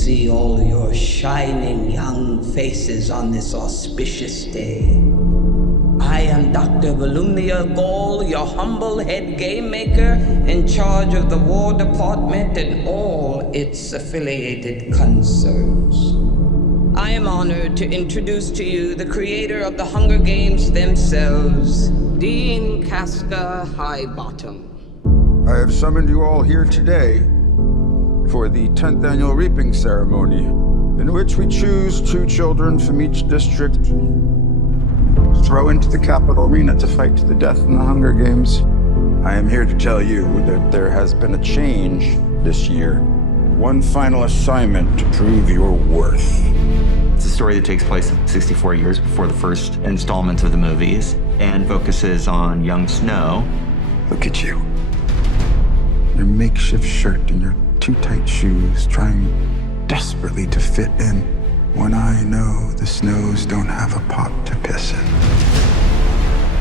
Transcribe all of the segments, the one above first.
see all your shining young faces on this auspicious day. I am Dr. Volumnia Gall, your humble head game maker in charge of the War Department and all its affiliated concerns. I am honored to introduce to you the creator of the Hunger Games themselves, Dean Casca Highbottom. I have summoned you all here today for the 10th annual reaping ceremony, in which we choose 2 children from each district, throw into the capital arena to fight to the death in the Hunger Games. I am here to tell you that there has been a change this year. One final assignment to prove your worth. It's a story that takes place 64 years before the first installment of the movies and focuses on young Snow. Look at you. Your makeshift shirt and your too tight shoes, trying desperately to fit in, when I know the Snows don't have a pot to piss in.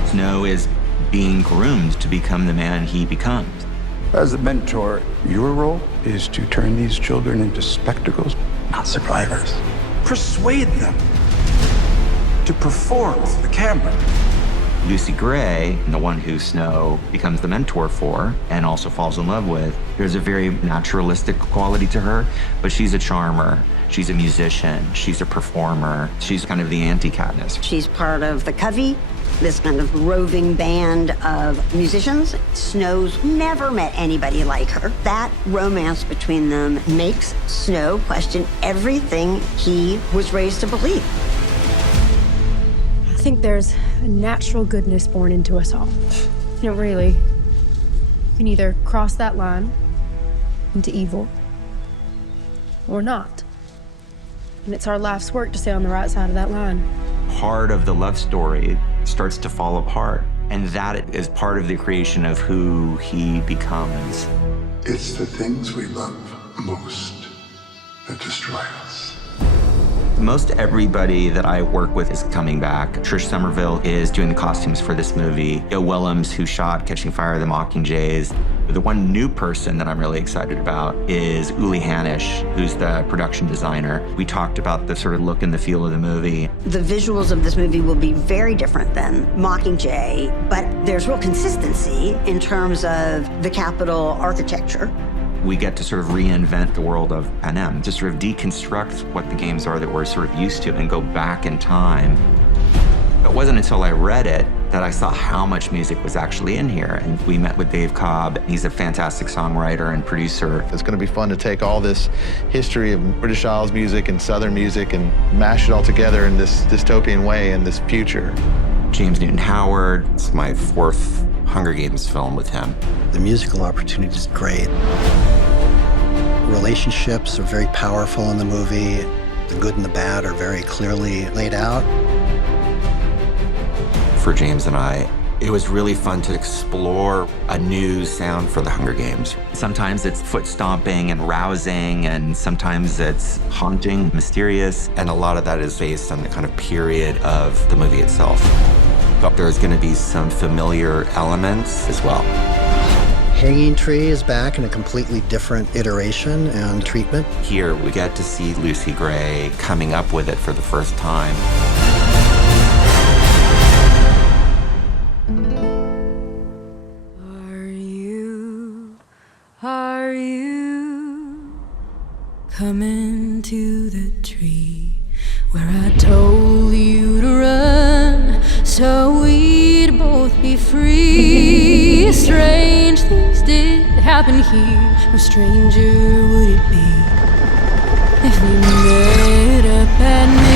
Snow is being groomed to become the man he becomes. As a mentor, your role is to turn these children into spectacles, not survivors. Persuade them to perform for the camera. Lucy Gray, the one who Snow becomes the mentor for and also falls in love with, there's a very naturalistic quality to her, but she's a charmer. She's a musician. She's a performer. She's kind of the anti-Katniss. She's part of the Covey, this kind of roving band of musicians. Snow's never met anybody like her. That romance between them makes Snow question everything he was raised to believe. I think there's a natural goodness born into us all. You know, really, you can either cross that line into evil or not. And it's our life's work to stay on the right side of that line. Part of the love story starts to fall apart, and that is part of the creation of who he becomes. It's the things we love most that destroy us. Most everybody that I work with is coming back. Trish Somerville is doing the costumes for this movie. Joe Willems, who shot Catching Fire, the Mockingjays. The one new person that I'm really excited about is Uli Hanisch, who's the production designer. We talked about the sort of look and the feel of the movie. The visuals of this movie will be very different than Mockingjay, but there's real consistency in terms of the Capitol architecture. We get to sort of reinvent the world of Panem, to sort of deconstruct what the games are that we're sort of used to and go back in time. It wasn't until I read it that I saw how much music was actually in here. And we met with Dave Cobb. He's a fantastic songwriter and producer. It's going to be fun to take all this history of British Isles music and Southern music and mash it all together in this dystopian way in this future. James Newton Howard. It's my 4th Hunger Games film with him. The musical opportunity is great. Relationships are very powerful in the movie. The good and the bad are very clearly laid out. For James and I, it was really fun to explore a new sound for the Hunger Games. Sometimes it's foot stomping and rousing, and sometimes it's haunting, mysterious, and a lot of that is based on the kind of period of the movie itself. But there's going to be some familiar elements as well. Hanging Tree is back in a completely different iteration and treatment. Here, we get to see Lucy Gray coming up with it for the first time. Are you coming to the tree where I told you to run so we'd both be free? Strange things did happen here, no stranger would it be if we met up at night.